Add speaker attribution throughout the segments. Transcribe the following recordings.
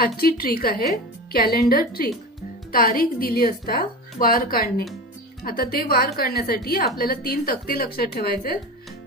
Speaker 1: आजची ट्रिक आहे calendar trick तारीख दिली असता वार काढणे. आता ते वार काढण्यासाठी आपल्याला तीन तक्ते लक्षात ठेवायचे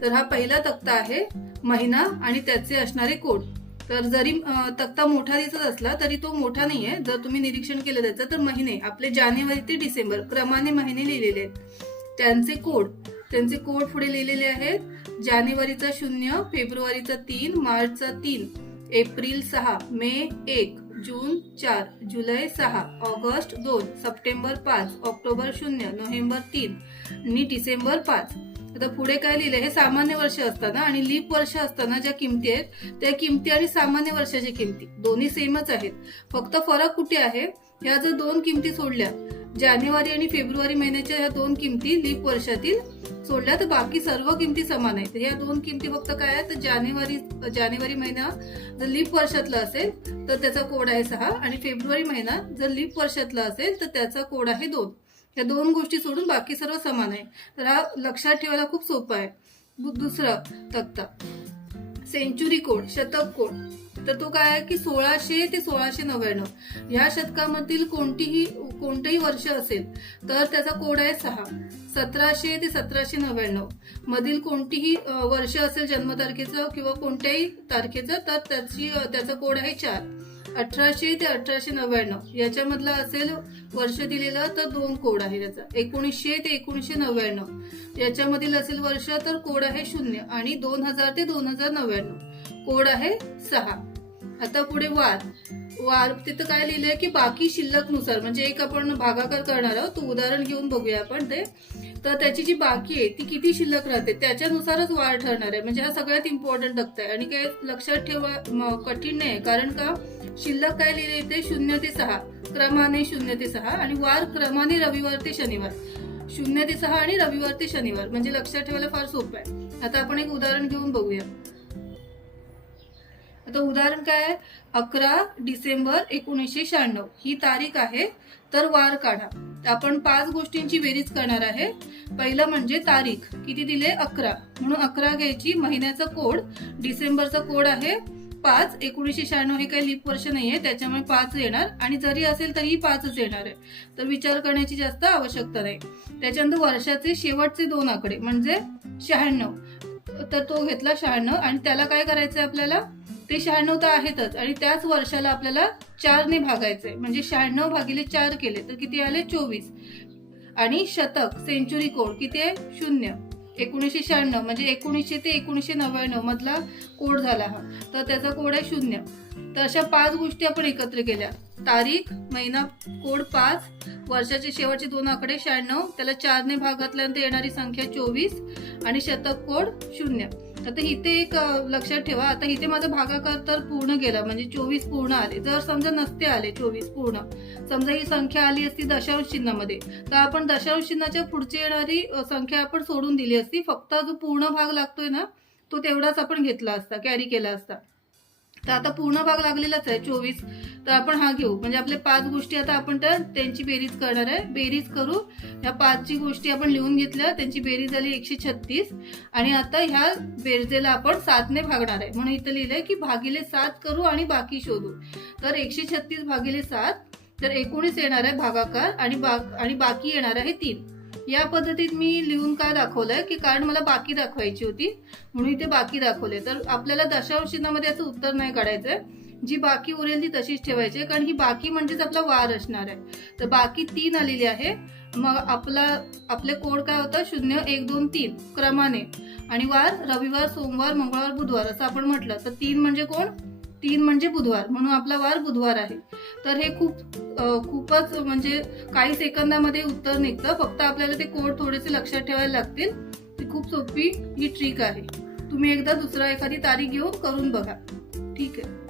Speaker 1: तर हा पहिला तक्ता आहे महिना आणि त्याचे असणारे कोड. तर जरी तक्ता मोठा दिसत असला तरी तो मोठा नाहीये. जर तुम्ही निरीक्षण केलं त्याचं तर महिने आपले जानेवारी ते डिसेंबर क्रमाने महिने लिहिलेले आहेत. त्यांचे कोड त्यांचे कोड पुढे लिहिलेले आहेत. जानेवारीचा शून्य फेब्रुवारीचा तीन मार्चचा तीन. एप्रिल सहा मे एक जून चार जुलै सहा ऑगस्ट दोन सप्टेंबर पाच ऑक्टोबर शून्य नोव्हेंबर तीन आणि डिसेंबर पाच. आता पुढे काय लिहिलं हे सामान्य वर्ष असताना आणि लीप वर्ष असताना ज्या किमती आहेत त्या किमती आणि सामान्य वर्षाच्या किमती. दोन्ही सेमच आहेत. फक्त फरक कुठे आहे? ह्या जर दोन किमती सोडल्या जानेवारी आणि फेब्रुवारी महिन्याच्या ह्या दोन किमती लीप वर्षातील सोडल्या तर बाकी सर्व किमती समान आहेत. ह्या दोन किमती फक्त काय आहेत? तर जानेवारी जानेवारी महिना जर लीप वर्षातला असेल तर त्याचा कोड आहे सहा. आणि फेब्रुवारी महिना जर लीप वर्षातला असेल तर त्याचा कोड आहे दोन. या दोन गोष्टी सोडून बाकी सर्व समान आहे. तर हा लक्षात ठेवायला खूप सोपं आहे. दुसरं तक्ता. सेंचुरी कोड शतक कोड. तर तो काय आहे की सोळाशे ते सोळाशे नव्याण्णव. ह्या शतकामधील कोणतीही कोणतंही वर्ष असेल तर त्याचा कोड आहे सहा. सतराशे ते सतराशे नव्याण्णव. मधील कोणतीही वर्ष असेल जन्मतारखेचं किंवा कोणत्याही तारखेचं तर त्याची त्याचा कोड आहे चार. अठराशे ते अठराशे नव्याण्णव याच्यामधला असेल वर्ष दिलेलं तर दोन कोड आहे त्याचा एकोणीसशे ते एकोणीसशे नव्याण्णव. याच्यामधील असेल वर्ष तर कोड आहे शून्य आणि दोन हजार ते दोन हजार नव्याण्णव. कोड आहे सहा. आता पुढे वार वार तिथं काय लिहिलंय की बाकी शिल्लकनुसार म्हणजे एक आपण भागाकार करणार आहोत तो उदाहरण घेऊन बघूया आपण ते. तर त्याची जी बाकी आहे ती किती शिल्लक राहते? त्याच्यानुसारच वार ठरणार आहे. म्हणजे हा सगळ्यात इम्पॉर्टंट तक्ता आहे आणि काय लक्षात ठेवा कठीण नाही कारण का? शिल्लक काय लिहिले ते शून्य ते सहा. क्रमाने शून्य ते सहा. आणि वार क्रमाने रविवार ते शनिवार. शून्य ते सहा आणि रविवार ते शनिवार. म्हणजे लक्षात ठेवायला फार सोपं आहे. आता आपण एक उदाहरण घेऊन बघूया. आता उदाहरण काय आहे? अकरा डिसेंबर एकोणीसशे शहाण्णव. ही तारीख आहे. तर वार काढा. आपण पाच गोष्टींची बेरीज करणार आहे. पहिलं म्हणजे तारीख. किती दिले? अकरा. म्हणून अकरा घ्यायची. महिन्याचा कोड. डिसेंबरचा कोड आहे. पाच. एकोणीसशे शहाण्णव हे काही लीप वर्ष नाहीये. त्याच्यामुळे पाच येणार. आणि जरी असेल तरीही पाचच येणार आहे. तर विचार करण्याची जास्त आवश्यकता नाही. त्याच्यानंतर वर्षाचे शेवटचे दोन आकडे. म्हणजे शहाण्णव. तर तो घेतला शहाण्णव. आणि त्याला काय करायचंय आपल्याला? ते शहाण्णव तर आहेतच. आणि त्याच वर्षाला आपल्याला चारने भागायचंय. म्हणजे शहाण्णव भागिले चार केले तर किती आले? चोवीस. आणि शतक सेंचुरी कोड किती आहे? शून्य. एकोणीसशे शहाण्णव. म्हणजे एकोणीसशे ते एकोणीसशे नव्याण्णव मधला कोड झाला हा. तर त्याचा कोड आहे शून्य. तर अशा पाच गोष्टी आपण एकत्र केल्या. तारीख महिना कोड पाच. वर्षाचे शेवटचे दोन आकडे शहाण्णव. त्याला चारने भाग घातल्यानंतर येणारी संख्या चोवीस. आणि शतक कोड शून्य. आता इथे एक लक्षात ठेवा. आता इथे माझा भागाकार तर पूर्ण गेला. म्हणजे चोवीस पूर्ण आले. जर समजा नसते आले चोवीस पूर्ण. समजा ही संख्या आली असती दशांश चिन्हामध्ये. तर आपण दशांश चिन्हाच्या पुढची येणारी संख्या आपण सोडून दिली असती. फक्त जो पूर्ण भाग लागतोय ना तो तेवढाच आपण घेतला असता कॅरी केला असता. तर आता पूर्ण भाग लागलेलाच आहे चोवीस. तर आपण हा घेऊ. म्हणजे आपले पाच गोष्टी आता आपण तर त्यांची बेरीज करणार आहे. बेरीज करू. ह्या पाचची गोष्टी आपण लिहून घेतल्या. त्यांची बेरीज झाली एकशे छत्तीस. आणि आता ह्या बेरजेला आपण सातने भागणार आहे. म्हणून इथं लिहिलंय की भागिले सात करू आणि बाकी शोधू. तर एकशे छत्तीस भागिले सात तर एकोणीस येणार आहे भागाकार आणि बा आणि बाकी येणार आहे तीन. या पद्धतीत मी लिहून काय दाखवलंय की कारण मला बाकी दाखवायची होती म्हणून इथे बाकी दाखवले तर आपल्याला दशांश याचं उत्तर नाही काढायचंय. जी बाकी उरेल ती तशीच ठेवायची आहे कारण ही बाकी म्हणजेच आपला वार असणार आहे. तर बाकी तीन आलेली आहे. मग आपला आपले कोड काय होतं? शून्य एक दोन तीन क्रमाने. आणि वार रविवार सोमवार मंगळवार बुधवार असं आपण म्हटलं. तर तीन म्हणजे कोण? तीन म्हणजे बुधवार म्हणून आपला वार बुधवार आहे. तर हे खूप खूपच म्हणजे काही सेकंदामध्ये उत्तर निघतं. फक्त आपल्याला ते कोड थोडेसे लक्षात ठेवायला लागतील. ती खूप सोपी ही ट्रिक आहे. तुम्ही एकदा दुसरा एखादी तारीख घेऊन करून बघा. ठीक आहे.